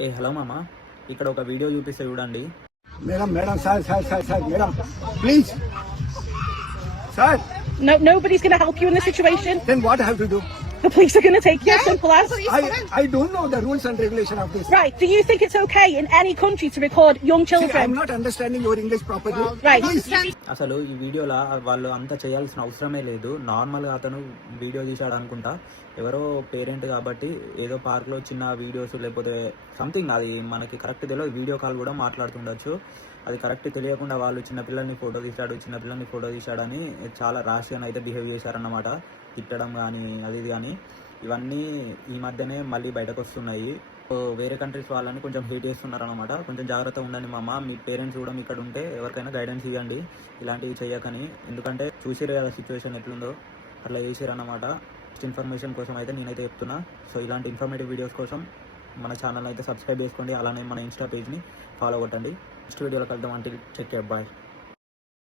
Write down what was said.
Hello మామ, ఇక్కడ ఒక వీడియో చూపిస్తే చూడండి. Madam sir madam please sir. No, nobody's going to help you in this situation. Then what I have to do? The police are going to take you, simple as. I don't know the rules and regulation of this. Right, do you think it's okay in any country to record young See, children? I'm not understanding your English properly. Right. అసలు ఈ వీడియోలో వాళ్ళు అంతా చేయాల్సిన అవసరమే లేదు. నార్మల్గా అతను వీడియో తీశాడు అనుకుంటా. ఎవరో పేరెంట్ కాబట్టి ఏదో పార్క్లో చిన్న వీడియోస్ లేకపోతే సంథింగ్, అది మనకి కరెక్ట్ తెలియదు. వీడియో కాల్ కూడా మాట్లాడుతుండొచ్చు. అది కరెక్ట్ తెలియకుండా వాళ్ళు చిన్నపిల్లల్ని ఫోటో తీశాడని చాలా ర్యాష్గా అయితే బిహేవ్ చేశారన్నమాట. తిట్టడం కానీ అది ఇది కానీ ఇవన్నీ ఈ మధ్యనే మళ్ళీ బయటకు వస్తున్నాయి. వేరే కంట్రీస్ వాళ్ళని కొంచెం హేట్ చేస్తున్నారు అనమాట. కొంచెం జాగ్రత్తగా ఉండండి మామ. మీ పేరెంట్స్ కూడా ఇక్కడ ఉంటే ఎవరికైనా గైడెన్స్ ఇవ్వండి, ఇలాంటివి చేయకని. ఎందుకంటే చూసిరే కదా సిచ్యువేషన్ ఎట్లుందో, అట్లా చేసిరన్నమాట. ఇన్ఫర్మేషన్ కోసం అయితే నేనైతే చెప్తున్నా. సో ఇలాంటి ఇన్ఫర్మేటివ్ వీడియోస్ కోసం మన ఛానల్ అయితే సబ్స్క్రైబ్ చేసుకోండి. అలానే మన ఇన్స్టా పేజ్ని ఫాలో కొట్టండి. నెక్స్ట్ వీడియోలో కలుద్దాం. అంటే టేక్ కేర్, బాయ్.